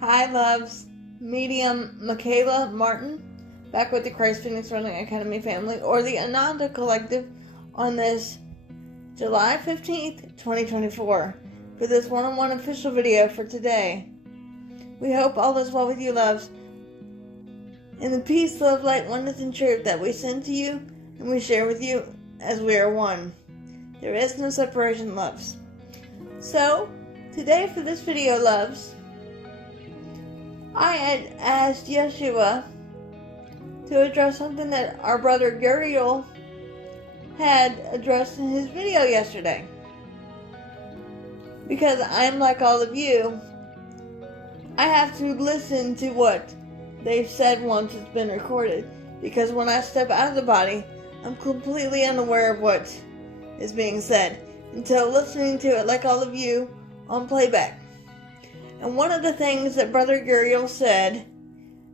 Hi, loves. Medium Michaela Martin, back with the Christ Phoenix Running Academy family, or the Ananda Collective, on this July 15th, 2024, for this one-on-one official video for today. We hope all is well with you, loves. In the peace, love, light, oneness, and truth that we send to you and we share with you as we are one. There is no separation, loves. So, today for this video, loves, I had asked Yeshua to address something that our brother Guriel had addressed in his video yesterday. Because I'm like all of you, I have to listen to what they've said once it's been recorded. Because when I step out of the body, I'm completely unaware of what is being said until listening to it, like all of you, on playback. And one of the things that Brother Guriel said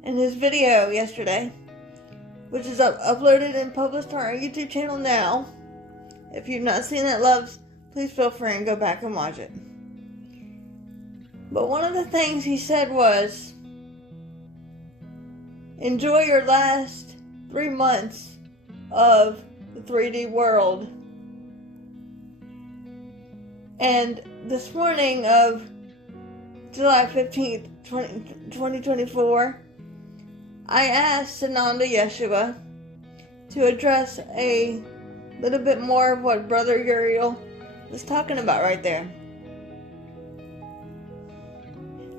in his video yesterday, which is uploaded and published on our YouTube channel now, if you've not seen it, loves, please feel free and go back and watch it. But one of the things he said was, enjoy your last 3 months of the 3D world. And this morning of July 15th, 2024, I asked Sananda Yeshua to address a little bit more of what Brother Uriel was talking about right there.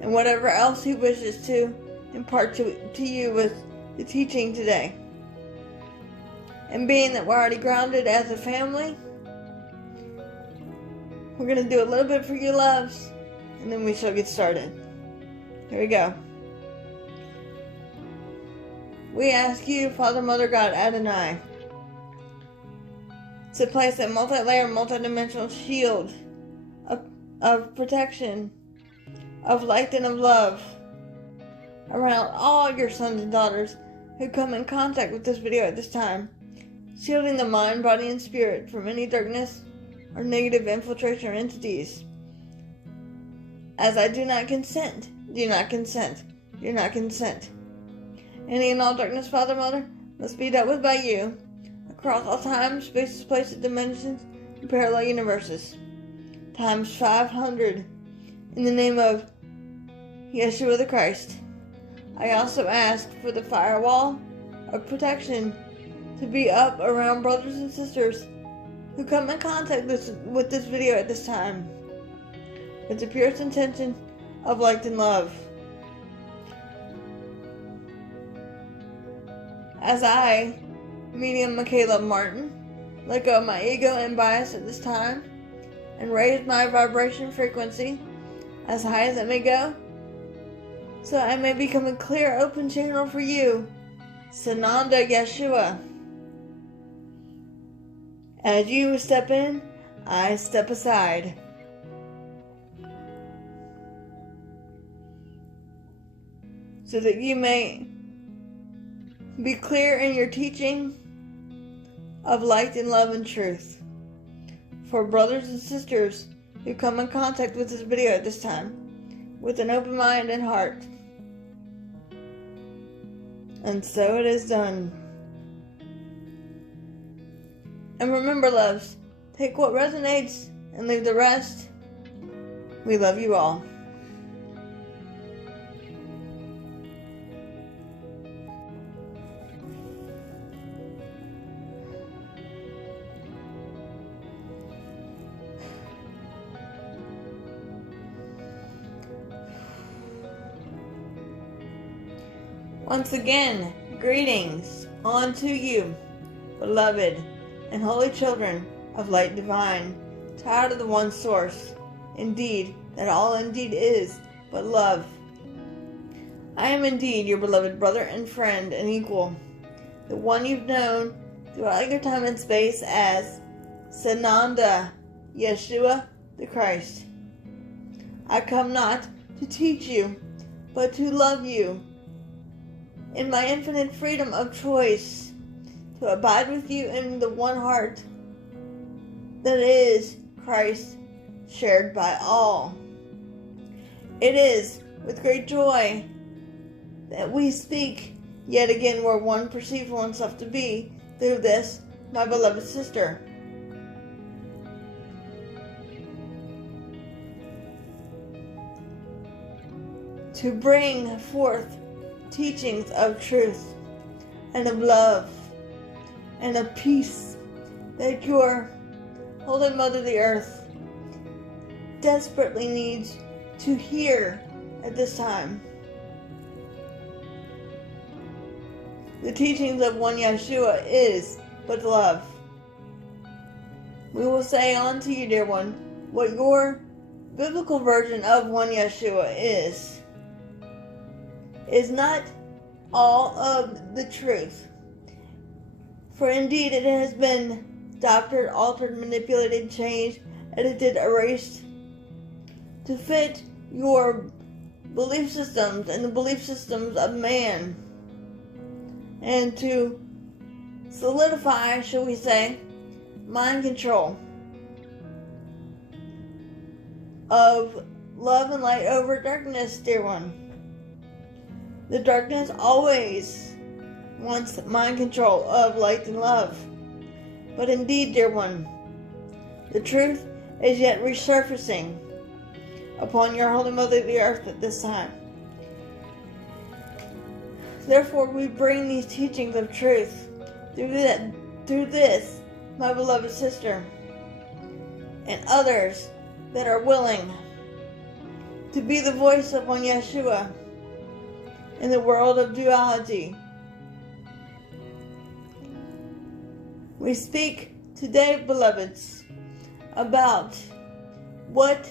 And whatever else he wishes to impart to you with the teaching today. And being that we're already grounded as a family, we're going to do a little bit for you, loves, and then we shall get started. Here we go. We ask you, Father, Mother, God, Adonai, to place a multi-layer, multi-dimensional shield of protection, of light and of love around all your sons and daughters who come in contact with this video at this time, shielding the mind, body, and spirit from any darkness or negative infiltration or entities. As I do not consent, do not consent, do not consent. Any and all darkness, Father, Mother, must be dealt with by you, across all time, spaces, places, dimensions, and parallel universes. Times 500, in the name of Yeshua the Christ. I also ask for the firewall of protection to be up around brothers and sisters who come in contact with this video at this time, with the purest intention of light and love. As I, Medium Michaela Martin, let go of my ego and bias at this time, and raise my vibration frequency as high as it may go, so I may become a clear, open channel for you, Sananda Yeshua. As you step in, I step aside. So that you may be clear in your teaching of light and love and truth for brothers and sisters who come in contact with this video at this time with an open mind and heart. And so it is done. And remember, loves, take what resonates and leave the rest. We love you all. Once again, greetings unto you, beloved and holy children of light divine, tired of the one source, indeed, that all indeed is but love. I am indeed your beloved brother and friend and equal, the one you've known throughout your time and space as Sananda Yeshua the Christ. I come not to teach you, but to love you in my infinite freedom of choice, to abide with you in the one heart that is Christ shared by all. It is with great joy that we speak yet again where one perceives oneself to be through this, my beloved sister. To bring forth teachings of truth and of love and of peace that your Holy Mother the Earth desperately needs to hear at this time. The teachings of one Yeshua is but love. We will say unto you, dear one, what your biblical version of one Yeshua is not all of the truth. For indeed it has been doctored, altered, manipulated, changed, edited, erased to fit your belief systems and the belief systems of man, and to solidify, shall we say, mind control of love and light over darkness, dear one. The darkness always wants mind control of light and love. But indeed, dear one, the truth is yet resurfacing upon your Holy Mother the Earth at this time. Therefore, we bring these teachings of truth through this, my beloved sister, and others that are willing to be the voice of one Yeshua in the world of duality. We speak today, beloveds, about what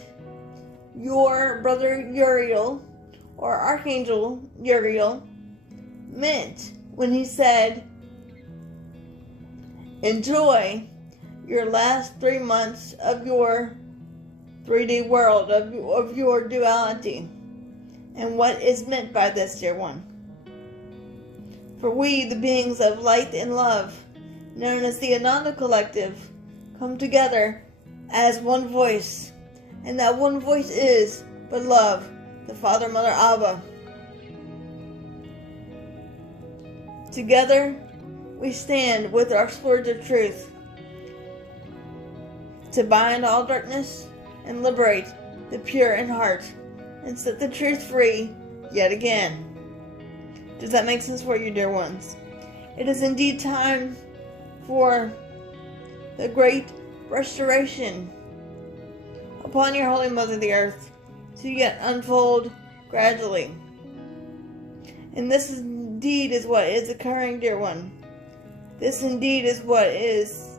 your brother Uriel, or Archangel Uriel, meant when he said, enjoy your last 3 months of your 3D world, of your duality, and what is meant by this, dear one. For we, the beings of light and love, known as the Ananda Collective, come together as one voice, and that one voice is but love, the Father, Mother, Abba. Together, we stand with our swords of truth to bind all darkness and liberate the pure in heart and set the truth free yet again. Does that make sense for you, dear ones? It is indeed time for the great restoration upon your Holy Mother the Earth to yet unfold gradually. And this indeed is what is occurring, dear one. This indeed is what is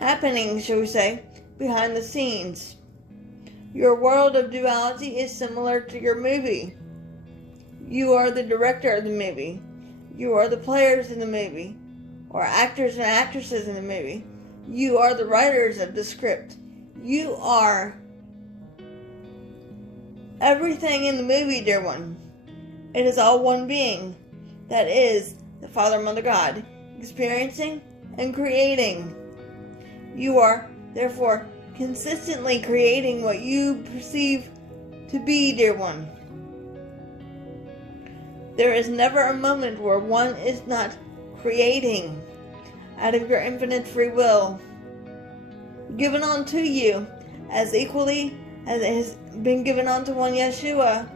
happening, shall we say, behind the scenes. Your world of duality is similar to your movie. You are the director of the movie. You are the players in the movie, or actors and actresses in the movie. You are the writers of the script. You are everything in the movie, dear one. It is all one being. That is the Father, Mother, God, experiencing and creating. You are, therefore, consistently creating what you perceive to be, dear one. There is never a moment where one is not creating out of your infinite free will, given unto you as equally as it has been given unto one Yeshua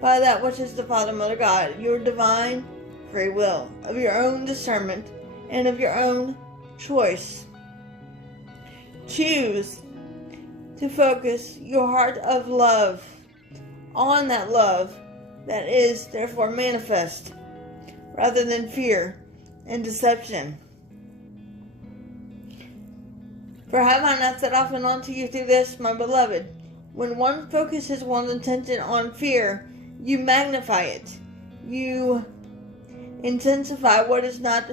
by that which is the Father, Mother, God, your divine free will of your own discernment and of your own choice. Choose to focus your heart of love on that love that is therefore manifest, rather than fear and deception. For have I not said often unto you through this, my beloved, when one focuses one's attention on fear, you magnify it. You intensify what is not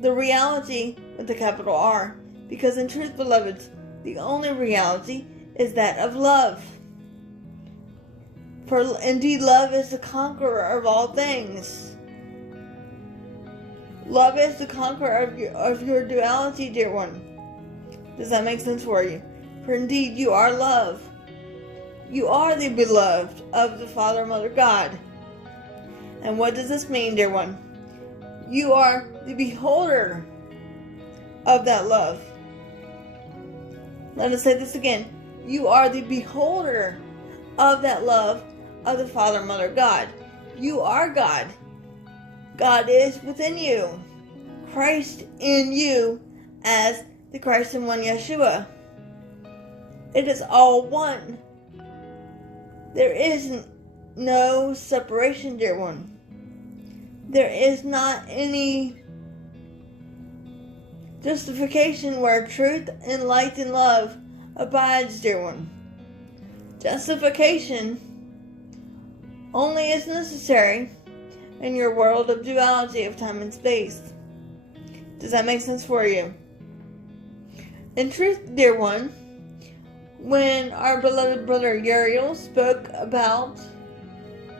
the reality with the capital R. Because in truth, beloveds, the only reality is that of love. For indeed love is the conqueror of all things. Love is the conqueror of your duality, dear one. Does that make sense for you? For indeed you are love. You are the beloved of the Father, Mother, God. And what does this mean, dear one? You are the beholder of that love. Let us say this again. You are the beholder of that love of the Father, Mother, God. You are God. God is within you. Christ in you as the Christ in one Yeshua. It is all one. There is no separation, dear one. There is not any justification where truth and light and love abides, dear one. Justification only is necessary in your world of duality of time and space. Does that make sense for you? In truth, dear one, when our beloved brother Uriel spoke about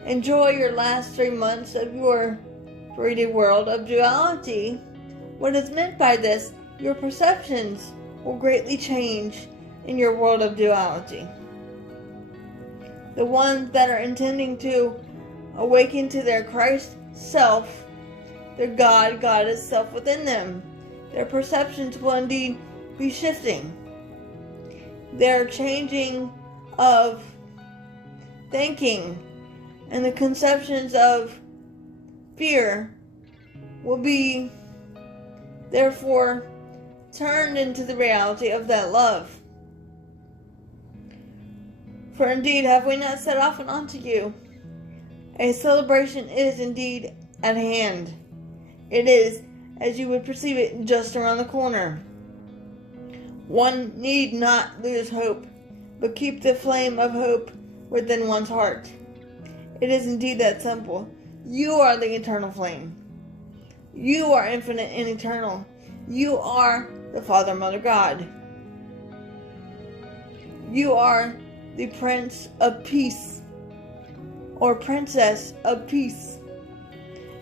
enjoy your last 3 months of your 3D world of duality, what is meant by this, your perceptions will greatly change in your world of duality. The ones that are intending to awaken to their Christ self, their God, Goddess self within them, their perceptions will indeed be shifting. Their changing of thinking and the conceptions of fear will be therefore turned into the reality of that love. For indeed have we not set off and unto you, a celebration is indeed at hand. It is, as you would perceive it, just around the corner. One need not lose hope, but keep the flame of hope within one's heart. It is indeed that simple. You are the eternal flame. You are infinite and eternal. You are the Father, Mother, God. You are the Prince of Peace, or Princess of Peace.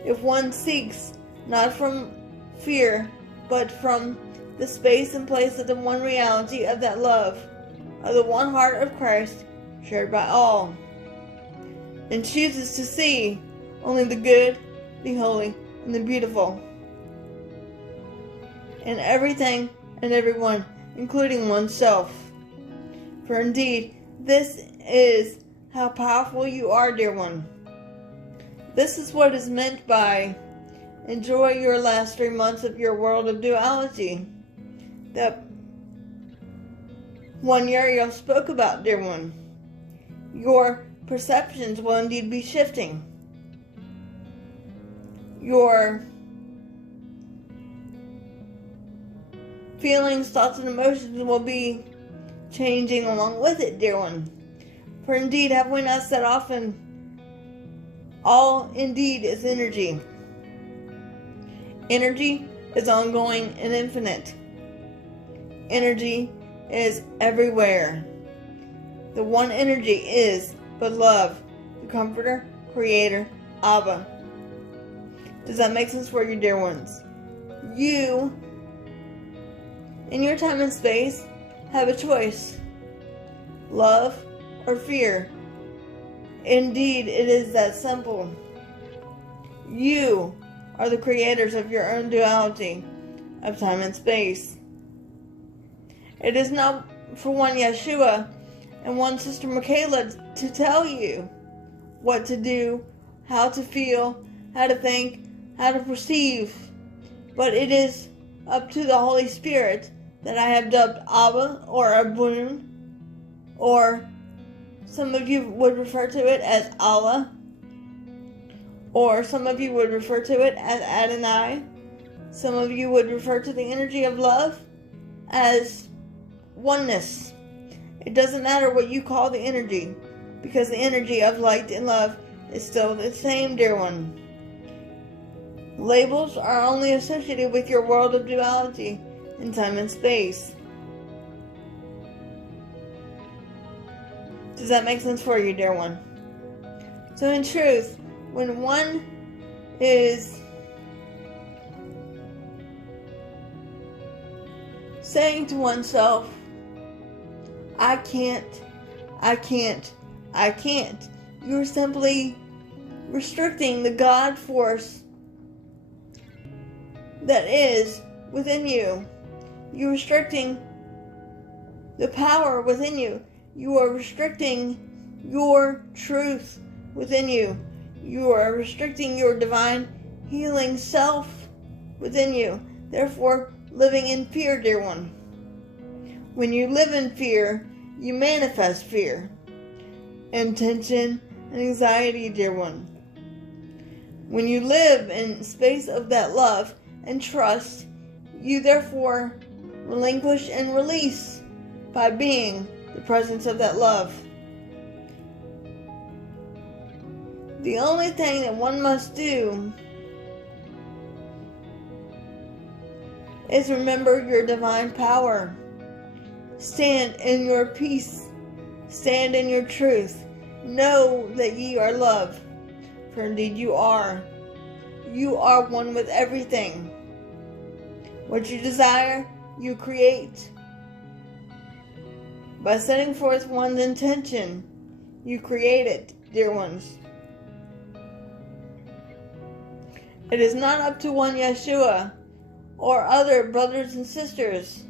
If one seeks not from fear, but from the space and place of the one reality of that love, of the one heart of Christ, shared by all, and chooses to see only the good, the holy, and the beautiful in everything and everyone, including oneself. For indeed, this is how powerful you are, dear one. This is what is meant by enjoy your last 3 months of your world of duality that one Uriel spoke about, dear one. Your perceptions will indeed be shifting. Your feelings, thoughts, and emotions will be changing along with it, dear one. For indeed have we not set off, and all indeed is energy. Energy is ongoing and infinite. Energy is everywhere. The one energy is but love, the Comforter, Creator, Abba. Does that make sense for you, dear ones? You, in your time and space, have a choice. Love or fear. Indeed, it is that simple. You are the creators of your own duality of time and space. It is not for one Yeshua and one Sister Michaela to tell you what to do, how to feel, how to think, how to perceive, but it is up to the Holy Spirit that I have dubbed Abba or Abun, or some of you would refer to it as Allah, or some of you would refer to it as Adonai. Some of you would refer to the energy of love as oneness. It doesn't matter what you call the energy, because the energy of light and love is still the same, dear one. Labels are only associated with your world of duality in time and space. Does that make sense for you, dear one? So in truth, when one is saying to oneself, I can't I can't. You're simply restricting the God force that is within you. You're restricting the power within you. You are restricting your truth within you. You are restricting your divine healing self within you. Therefore, living in fear, dear one. When you live in fear, you manifest fear and tension and anxiety, dear one. When you live in space of that love and trust, you therefore relinquish and release by being the presence of that love. The only thing that one must do is remember your divine power. Stand in your peace. Stand in your truth. Know that ye are love, for indeed you are. You are one with everything. What you desire, you create. By setting forth one's intention, you create it, dear ones. It is not up to one Yeshua or other brothers and sisters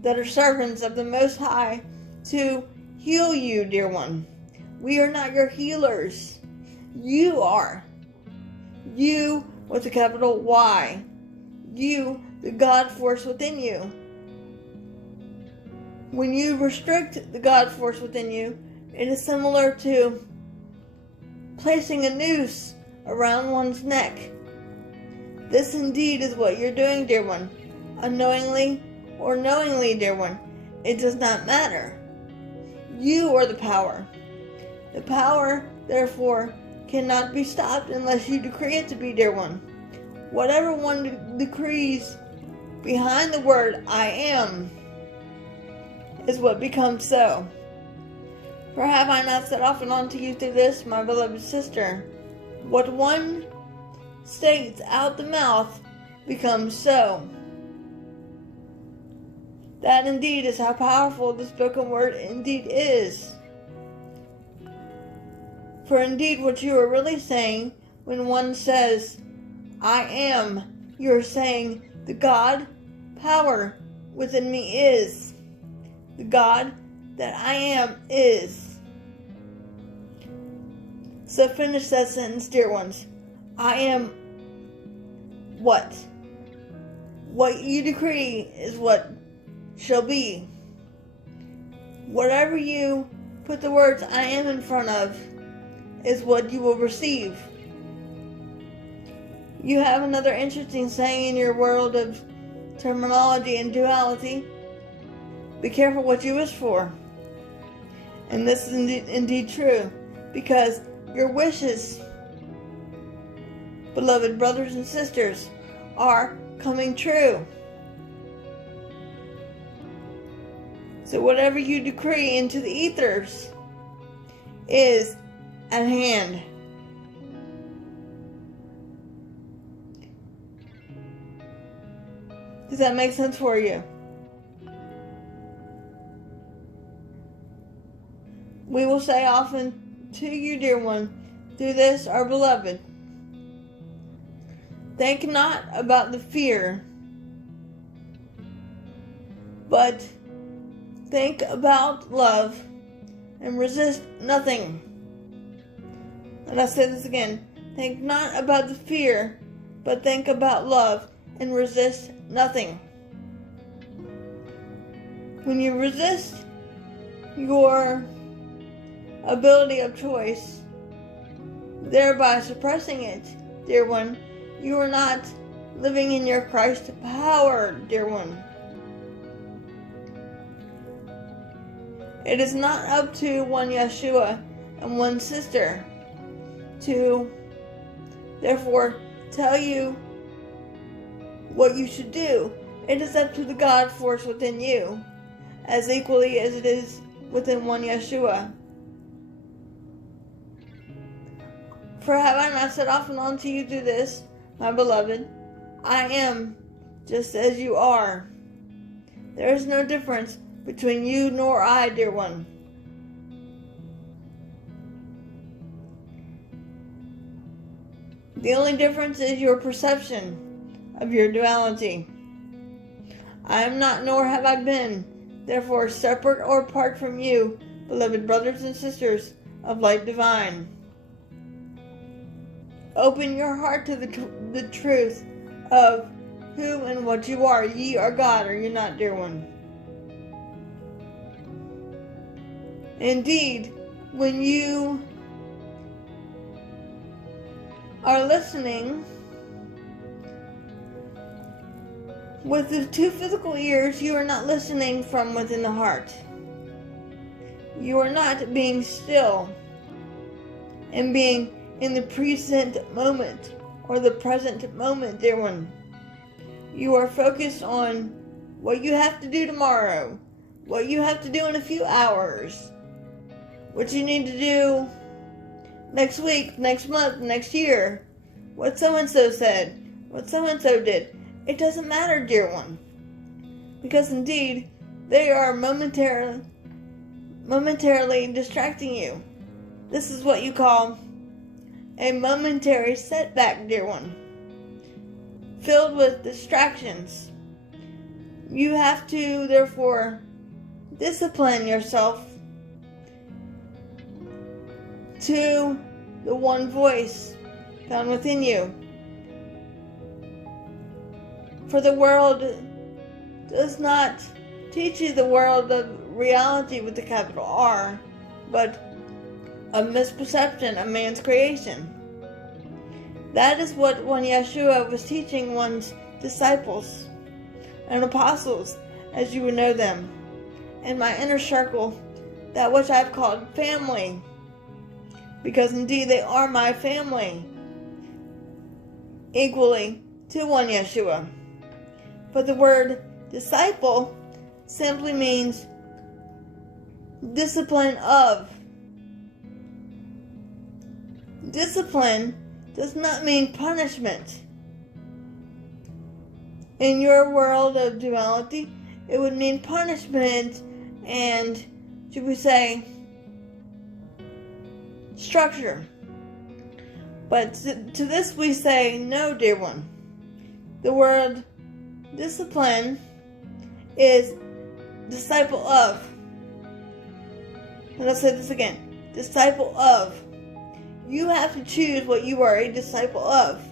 that are servants of the Most High to heal you, dear one. We are not your healers. You are. You with a capital Y. You, the God force within you. When you restrict the God force within you, it is similar to placing a noose around one's neck. This indeed is what you're doing, dear one. Unknowingly or knowingly, dear one, it does not matter. You are the power. The power, therefore, cannot be stopped unless you decree it to be, dear one. Whatever one decrees behind the word I am is what becomes so. For have I not said often unto you through this, my beloved sister, what one states out the mouth becomes so. That indeed is how powerful the spoken word indeed is. For indeed what you are really saying when one says, I am, you are saying the God power within me is. The God that I am is. So finish that sentence, dear ones. I am what? What you decree is what shall be. Whatever you put the words I am in front of is what you will receive. You have another interesting saying in your world of terminology and duality. Be careful what you wish for. And this is indeed true, because your wishes, beloved brothers and sisters, are coming true. So whatever you decree into the ethers is at hand. Does that make sense for you? We will say often to you, dear one, through this, our beloved, think not about the fear, but think about love and resist nothing. And I say this again. Think not about the fear, but think about love and resist nothing. When you resist your ability of choice, thereby suppressing it, dear one, you are not living in your Christ power, dear one. It is not up to one Yeshua and one sister to therefore tell you what you should do. It is up to the God force within you, as equally as it is within one Yeshua. For have I not said often unto you through this, my beloved, I am just as you are. There is no difference between you nor I, dear one. The only difference is your perception of your duality. I am not, nor have I been, therefore separate or apart from you, beloved brothers and sisters of light divine. Open your heart to the truth of who and what you are. Ye are God, are you not, dear one? Indeed, when you are listening with the two physical ears, you are not listening from within the heart. You are not being still and being in the present moment or the present moment, dear one. You are focused on what you have to do tomorrow, what you have to do in a few hours, what you need to do next week, next month, next year, what so-and-so said, what so-and-so did. It doesn't matter, dear one, because indeed they are momentarily distracting you. This is what you call a momentary setback, dear one, filled with distractions. You have to, therefore, discipline yourself to the one voice found within you. For the world does not teach you the world of reality with the capital R, but a misperception of man's creation. That is what when Yeshua was teaching one's disciples and apostles, as you would know them, in my inner circle, that which I've called family, because indeed they are my family, equally to one Yeshua. But the word disciple simply means discipline of. Discipline does not mean punishment. In your world of duality, it would mean punishment and, should we say, structure. But to this we say, no, dear one. The word discipline is disciple of. And I'll say this again. Disciple of. You have to choose what you are a disciple of.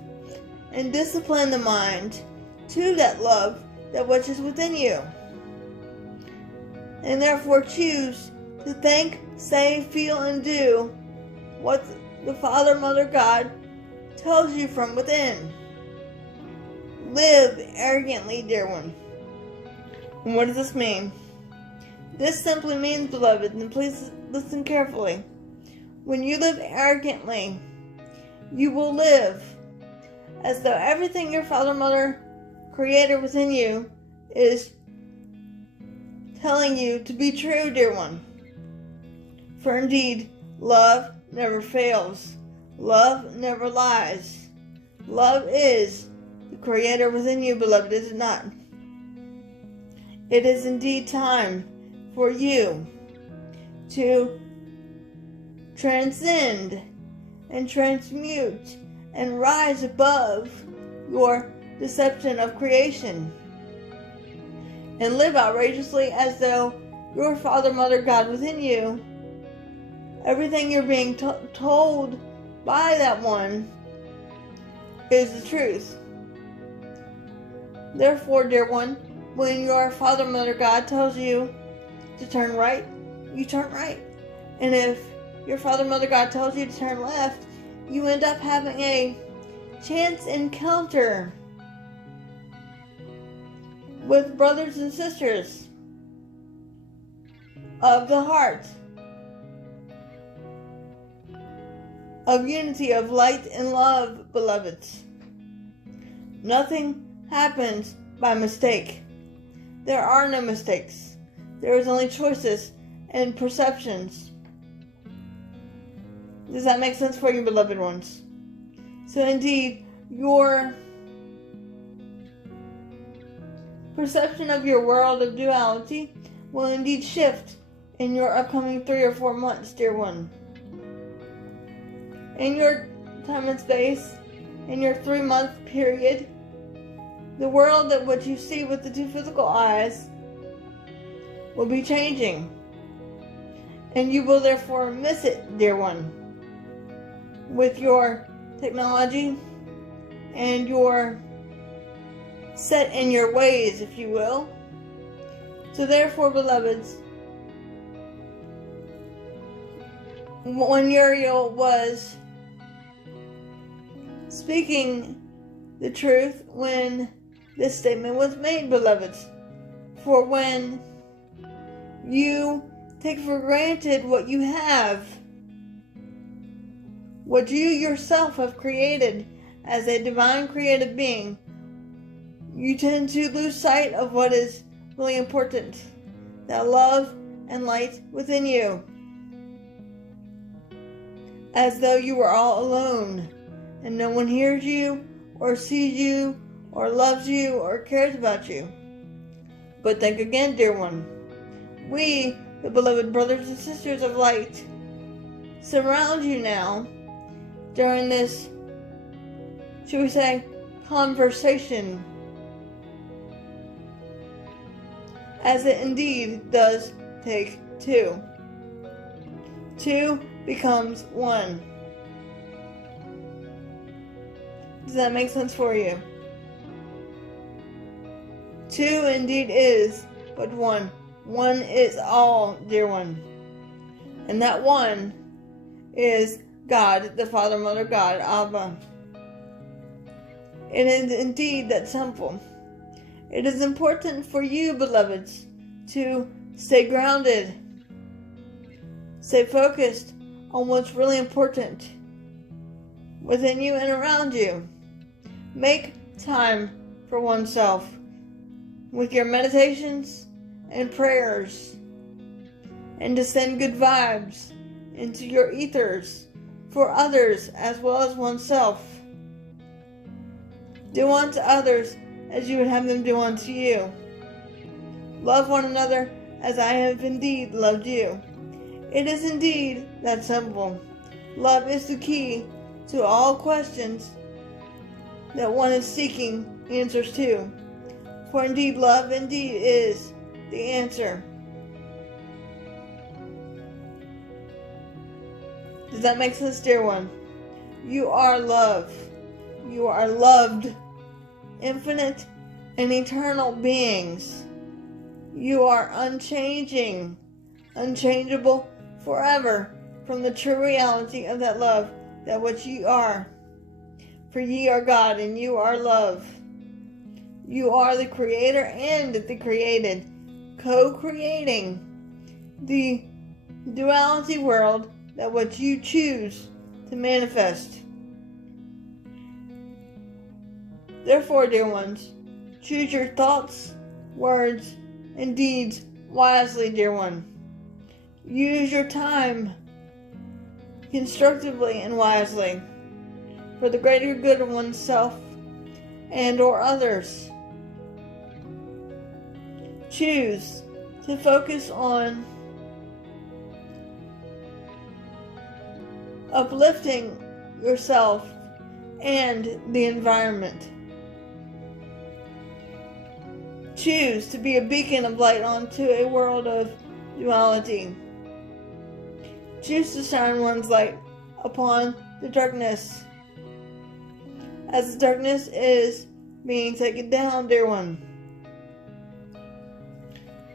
And discipline the mind to that love, that which is within you. And therefore choose to think, say, feel, and do what the Father, Mother, God tells you from within. Live arrogantly, dear one. And what does this mean? This simply means, beloved, and please listen carefully. When you live arrogantly, you will live as though everything your Father, Mother, Creator within you is telling you to be true, dear one. For indeed, love never fails. Love never lies. Love is the Creator within you, beloved, is it not? It is indeed time for you to transcend and transmute and rise above your deception of creation and live outrageously as though your Father, Mother, God within you, everything you're being told by that one is the truth. Therefore, dear one, when your Father, Mother, God tells you to turn right, you turn right. And if your Father, Mother, God tells you to turn left, you end up having a chance encounter with brothers and sisters of the heart, of unity, of light and love, beloveds. Nothing happens by mistake. There are no mistakes. There is only choices and perceptions. Does that make sense for you, beloved ones? So indeed, your perception of your world of duality will indeed shift in your upcoming 3 or 4 months, dear one. In your time and space, in your 3-month period, the world that what you see with the 2 physical eyes will be changing. And you will therefore miss it, dear one, with your technology and your set in your ways, if you will. So therefore, beloveds, when Uriel was speaking the truth when this statement was made, beloveds, for when you take for granted what you have, what you yourself have created as a divine creative being, you tend to lose sight of what is really important, that love and light within you, as though you were all alone and no one hears you or sees you or loves you or cares about you. But think again, dear one. We, the beloved brothers and sisters of light, surround you now during this, should we say, conversation, as it indeed does take 2. 2 becomes 1. Does that make sense for you? 2 indeed is but 1. 1 is all, dear one. And that 1 is God, the Father, Mother, God, Abba. It is indeed that simple. It is important for you, beloveds, to stay grounded, stay focused on what's really important within you and around you. Make time for oneself with your meditations and prayers, and to send good vibes into your ethers for others as well as oneself. Do unto others as you would have them do unto you. Love one another as I have indeed loved you. It is indeed that simple. Love is the key to all questions that one is seeking answers to. For indeed, love indeed is the answer. Does that make sense, dear one? You are love. You are loved, infinite and eternal beings. You are unchanging, unchangeable forever from the true reality of that love, that which ye are. For ye are God and you are love. You are the creator and the created, co-creating the duality world that what you choose to manifest. Therefore, dear ones, choose your thoughts, words, and deeds wisely, dear one. Use your time constructively and wisely for the greater good of oneself and or others. Choose to focus on uplifting yourself and the environment. Choose to be a beacon of light onto a world of duality. Choose to shine one's light upon the darkness, as the darkness is being taken down, dear one.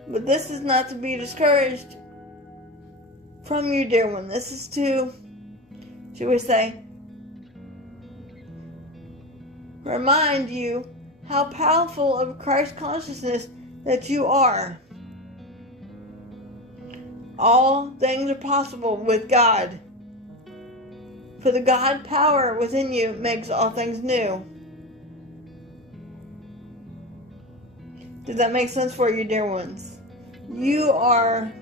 But this is not to be discouraged from you, dear one. This is to, should we say, remind you how powerful of Christ consciousness that you are. All things are possible with God. For the God power within you makes all things new. Does that make sense for you, dear ones? You are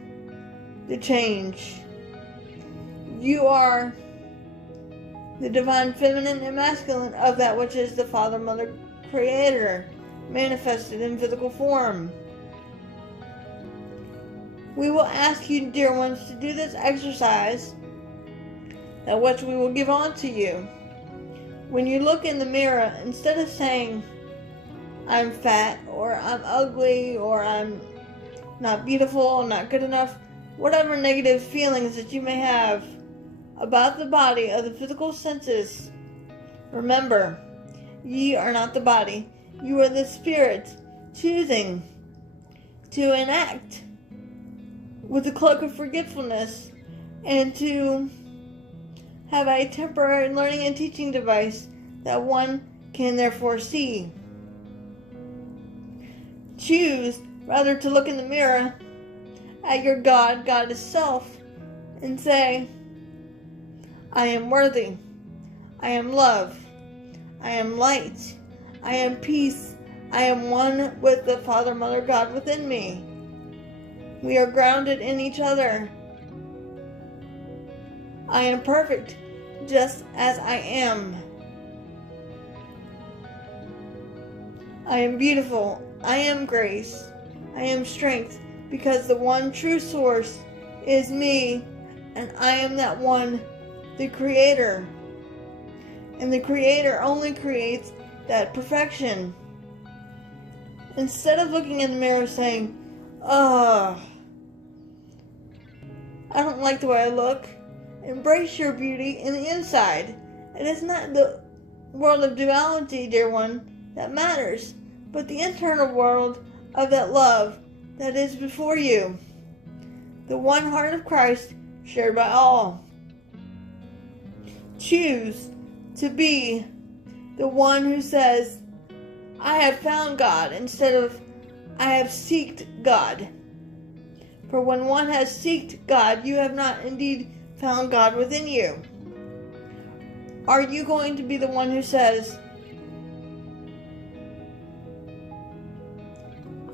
the change. You are the divine feminine and masculine of that which is the Father, Mother, Creator, manifested in physical form. We will ask you, dear ones, to do this exercise, that which we will give on to you. When you look in the mirror, instead of saying, I'm fat, or I'm ugly, or I'm not beautiful, not good enough, whatever negative feelings that you may have about the body of the physical senses, remember, ye are not the body. You are the spirit choosing to enact with a cloak of forgetfulness and to have a temporary learning and teaching device that one can therefore see. Choose rather to look in the mirror at your God, Goddess self, and say, I am worthy, I am love, I am light, I am peace, I am one with the Father, Mother, God within me. We are grounded in each other. I am perfect, just as I am. I am beautiful, I am grace, I am strength, because the one true source is me, and I am that one, the Creator. And the Creator only creates that perfection. Instead of looking in the mirror saying, I don't like the way I look, embrace your beauty in the inside. It is not the world of duality, dear one, that matters, but the internal world of that love that is before you. The one heart of Christ shared by all. Choose to be the one who says, I have found God, instead of I have seeked God. For when one has seeked God, you have not indeed found God within you. Are you going to be the one who says,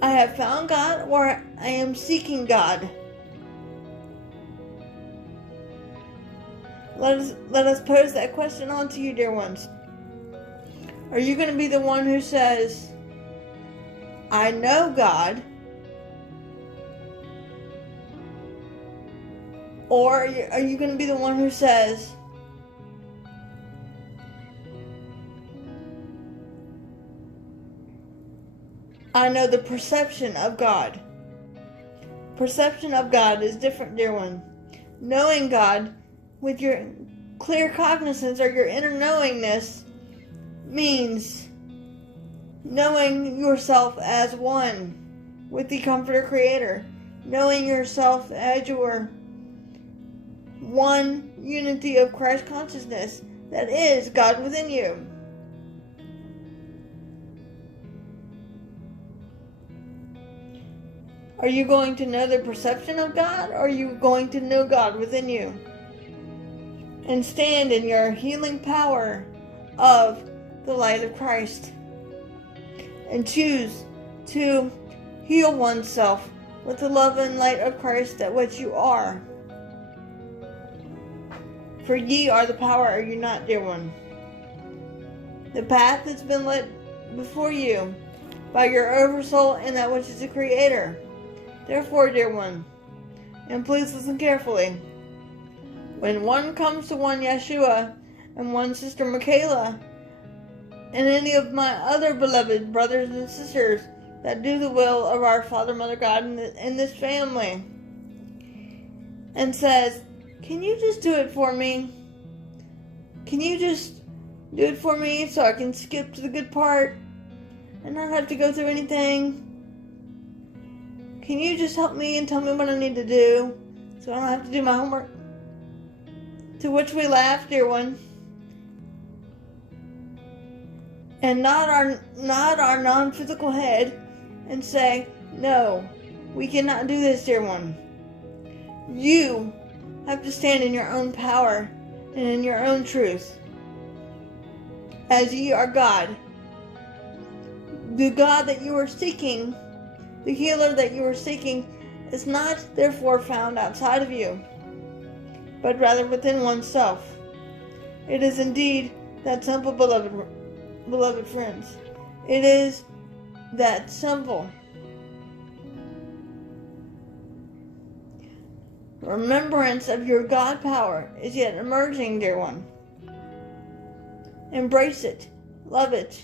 I have found God, or I am seeking God? Let us pose that question on to you, dear ones. Are you going to be the one who says, I know God? Or are you going to be the one who says, I know the perception of God? Perception of God is different, dear one. Knowing God with your clear cognizance or your inner knowingness means knowing yourself as one with the Comforter Creator. Knowing yourself as your one unity of Christ consciousness that is God within you. Are you going to know the perception of God, or are you going to know God within you? And stand in your healing power of the light of Christ. And choose to heal oneself with the love and light of Christ that which you are. For ye are the power, are you not, dear one? The path that's been lit before you by your oversoul and that which is the Creator. Therefore, dear one, and please listen carefully, when one comes to one Yeshua and one Sister Michaela and any of my other beloved brothers and sisters that do the will of our Father, Mother, God in this family, and says, can you just do it for me? Can you just do it for me so I can skip to the good part and not have to go through anything? Can you just help me and tell me what I need to do so I don't have to do my homework? To which we laugh, dear one. And nod our non-physical head and say, no, we cannot do this, dear one. You have to stand in your own power and in your own truth. As ye are God. The God that you are seeking, the healer that you are seeking, is not therefore found outside of you, but rather within oneself. It is indeed that simple, beloved friends. It is that simple. Remembrance of your God power is yet emerging, dear one. Embrace it. Love it.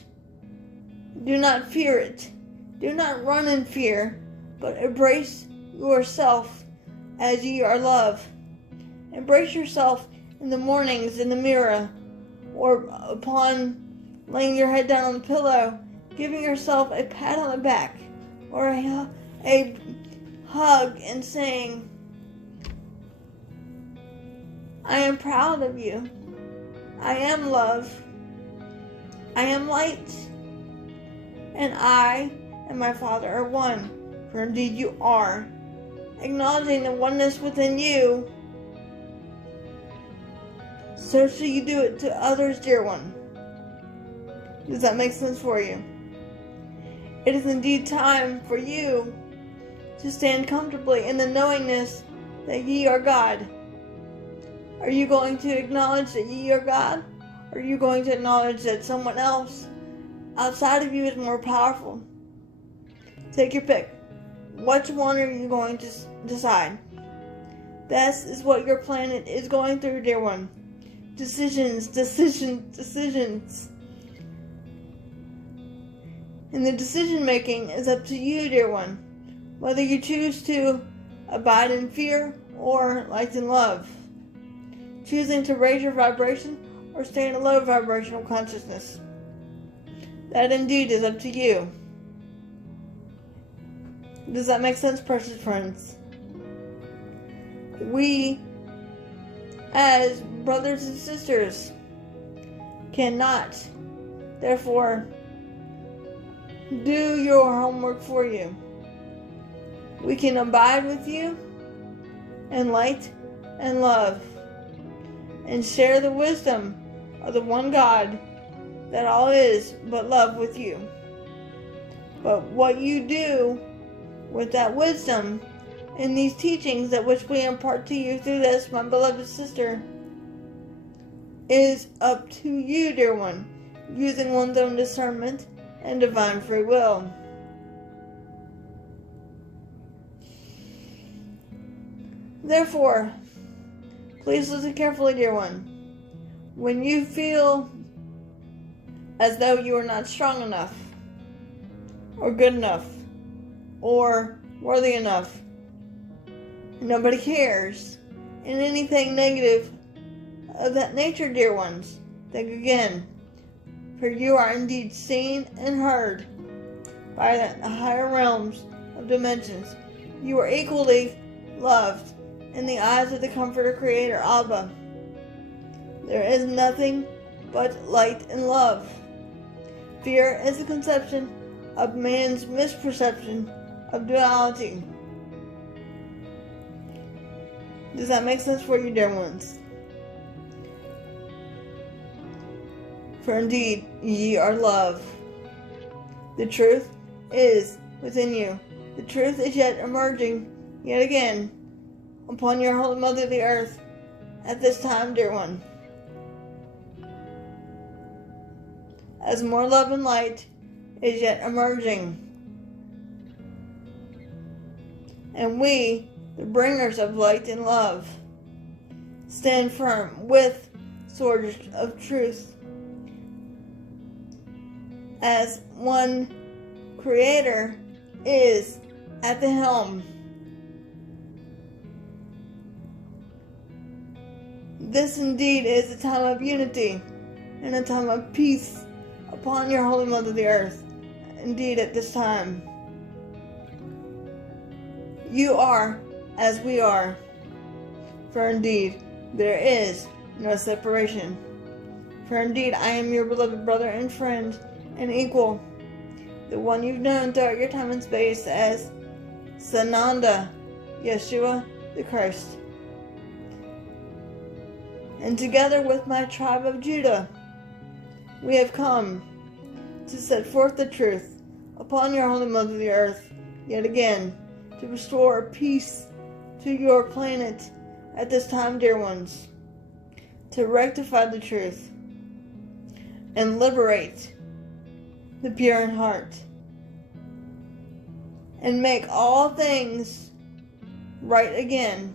Do not fear it. Do not run in fear, but embrace yourself as ye are love. Embrace yourself in the mornings in the mirror, or upon laying your head down on the pillow, giving yourself a pat on the back, or a hug and saying, I am proud of you. I am love. I am light. And I and my Father are one, for indeed you are. Acknowledging the oneness within you, so shall you do it to others, dear one. Does that make sense for you? It is indeed time for you to stand comfortably in the knowingness that ye are God. Are you going to acknowledge that ye are God? Or are you going to acknowledge that someone else outside of you is more powerful? Take your pick. Which one are you going to decide? This is what your planet is going through, dear one. Decisions. And the decision making is up to you, dear one. Whether you choose to abide in fear or light in love. Choosing to raise your vibration or stay in a low vibrational consciousness. That indeed is up to you. Does that make sense, precious friends? We, as brothers and sisters, cannot, therefore, do your homework for you. We can abide with you in light and love and share the wisdom of the one God that all is but love with you. But what you do with that wisdom and these teachings that which we impart to you through this, my beloved sister, is up to you, dear one, using one's own discernment and divine free will. Therefore, please listen carefully, dear one. When you feel as though you are not strong enough, or good enough, or worthy enough, nobody cares, and anything negative of that nature, dear ones, think again. For you are indeed seen and heard by the higher realms of dimensions. You are equally loved in the eyes of the Comforter, Creator, Abba. There is nothing but light and love. Fear is the conception of man's misperception of duality. Does that make sense for you, dear ones? For indeed, ye are love. The truth is within you. The truth is yet emerging, yet again, upon your Holy Mother, the Earth, at this time, dear one. As more love and light is yet emerging. And we, the bringers of light and love, stand firm with swords of truth. As one Creator is at the helm. This indeed is a time of unity and a time of peace upon your Holy Mother the Earth. Indeed, at this time, you are as we are. For indeed, there is no separation. For indeed, I am your beloved brother and friend and equal, the one you've known throughout your time and space as Sananda, Yeshua the Christ. And together with my tribe of Judah, we have come to set forth the truth upon your Holy Mother the Earth, yet again, to restore peace to your planet at this time, dear ones, to rectify the truth and liberate the pure in heart, and make all things right again,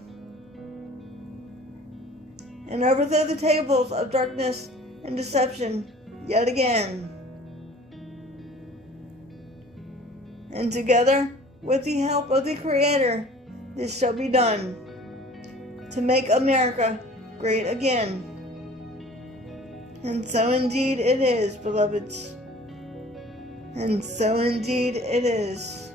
and overthrow the tables of darkness and deception yet again. And together, with the help of the Creator, this shall be done, to make America great again. And so indeed it is, beloveds. And so indeed it is.